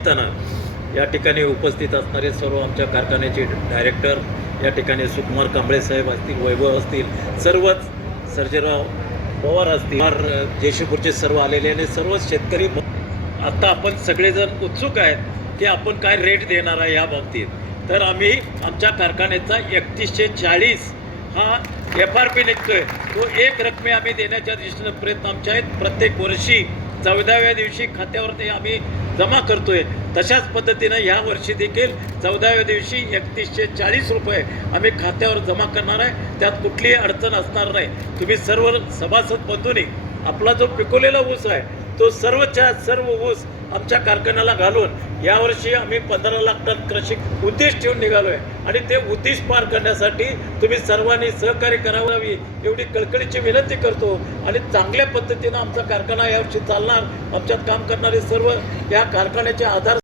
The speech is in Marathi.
असताना या ठिकाणी उपस्थित असणारे सर्व आमच्या कारखान्याचे डायरेक्टर या ठिकाणी सुकुमार कांबळे साहेब असतील वैभव असतील सर्वच सर्जेराव पवार असतील कुमार जेशीपूरचे जयशपूरचे सर्व आलेले आणि सर्वच शेतकरी ब- आता आपण सगळेजण उत्सुक आहेत की आपण काय रेट देणार आहे या बाबतीत. तर आम्ही आमच्या कारखान्याचा एकतीसशे चाळीस हा एफ आर पी निघतोय. तो एक रकमे आम्ही देण्याच्या दृष्टीनं प्रयत्न आमच्या आहेत. प्रत्येक वर्षी चौदाव्या दिवशी खात्यावर ते आम्ही जमा करतोय. तशाच पद्धतीनं ह्या वर्षी देखील चौदाव्या दिवशी एकतीसशे चाळीस रुपये आम्ही खात्यावर जमा करणार आहे. त्यात कुठलीही अडचण असणार नाही. तुम्ही सर्व सभासद बंधूंनी आपला जो पिकवलेला ऊस आहे तो सर्वच्या सर्व ऊस आमच्या कारखान्याला घालून यावर्षी आम्ही पंधरा लाख टन कृषी उद्देश ठेवून निघालो आहे आणि ते उद्देश पार करण्यासाठी तुम्ही सर्वांनी सहकार्य करावी एवढी कळकळीची विनंती करतो. आणि चांगल्या पद्धतीनं आमचा कारखाना यावर्षी चालणार. आमच्यात काम करणारे सर्व या कारखान्याचे आधार